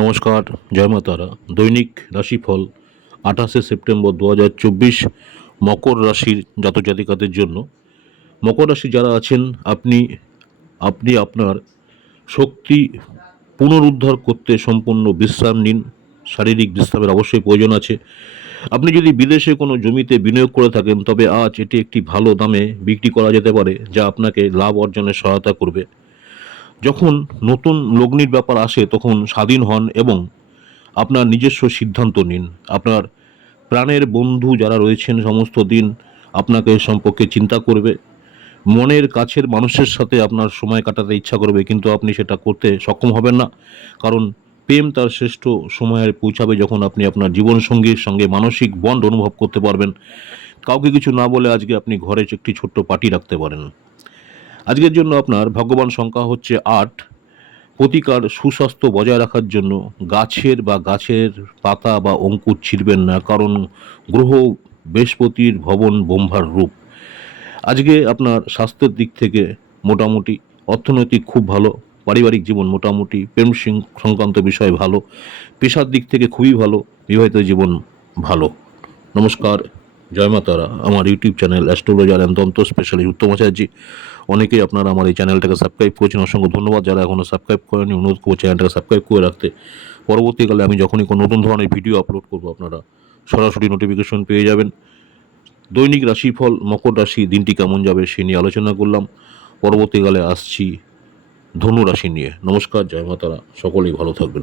নমস্কার, জয় মা তারা। দৈনিক রাশিফল আঠাশে সেপ্টেম্বর দু হাজার চব্বিশ, মকর রাশির জাতক জাতিকাদের জন্য। মকর রাশি যারা আছেন, আপনি আপনি আপনার শক্তি পুনরুদ্ধার করতে সম্পূর্ণ বিশ্রাম নিন। শারীরিক বিশ্রামের অবশ্যই প্রয়োজন আছে। আপনি যদি বিদেশে কোনো জমিতে বিনিয়োগ করে থাকেন, তবে আজ এটি একটি ভালো দামে বিক্রি করা যেতে পারে, যা আপনাকে লাভ অর্জনে সহায়তা করবে। যখন নতুন লগ্নির ব্যাপার আসে, তখন স্বাধীন হন এবং আপনার নিজস্ব সিদ্ধান্ত নিন। আপনার প্রাণের বন্ধু যারা রয়েছেন সমস্ত দিন আপনাকে সম্পর্কে চিন্তা করবে। মনের কাছের মানুষের সাথে আপনার সময় কাটাতে ইচ্ছা করবে, কিন্তু আপনি সেটা করতে সক্ষম হবেন না। কারণ প্রেম তার শ্রেষ্ঠ সময়ে পৌঁছাবে যখন আপনি আপনার জীবনসঙ্গীর সঙ্গে মানসিক বন্ড অনুভব করতে পারবেন। কাউকে কিছু না বলে আজকে আপনি ঘরে একটি ছোট্ট পার্টি রাখতে পারেন। আজকের জন্য আপনার ভাগ্যবান সংখ্যা হচ্ছে আট। প্রতিকার সুস্বাস্থ্য বজায় রাখার জন্য গাছের বা গাছের পাতা বা অঙ্কুর ছিঁড়বেন না, কারণ গ্রহ বৃহস্পতির ভবন ব্রহ্মার রূপ। আজকে আপনার স্বাস্থ্যের দিক থেকে মোটামুটি অর্থনৈতিক খুব ভালো, পারিবারিক জীবন মোটামুটি, প্রেম সংক্রান্ত বিষয় ভালো, পেশার দিক থেকে খুবই ভালো, বিবাহিত জীবন ভালো। নমস্কার। জয় মা তারা। আমার ইউটিউব চ্যানেল অ্যাস্ট্রোলজার অ্যান্ড দন্ত স্পেশালিস্ট উত্তম আচার্যি। অনেকেই আপনারা আমার এই চ্যানেলটাকে সাবস্ক্রাইব করেছেন। অসংখ্য ধন্যবাদ। যারা এখনও সাবস্ক্রাইব করেনি অনুরোধ করব চ্যানেলটাকে সাবস্ক্রাইব করে রাখতে। পরবর্তীকালে আমি যখনই কোনো নতুন ধরনের ভিডিও আপলোড করব, আপনারা সরাসরি নোটিফিকেশন পেয়ে যাবেন। দৈনিক রাশিফল, মকর রাশি, দিনটি কেমন যাবে সে নিয়ে আলোচনা করলাম। পরবর্তীকালে আসছি ধনু রাশি নিয়ে। নমস্কার, জয় মাতারা সকলেই ভালো থাকবেন।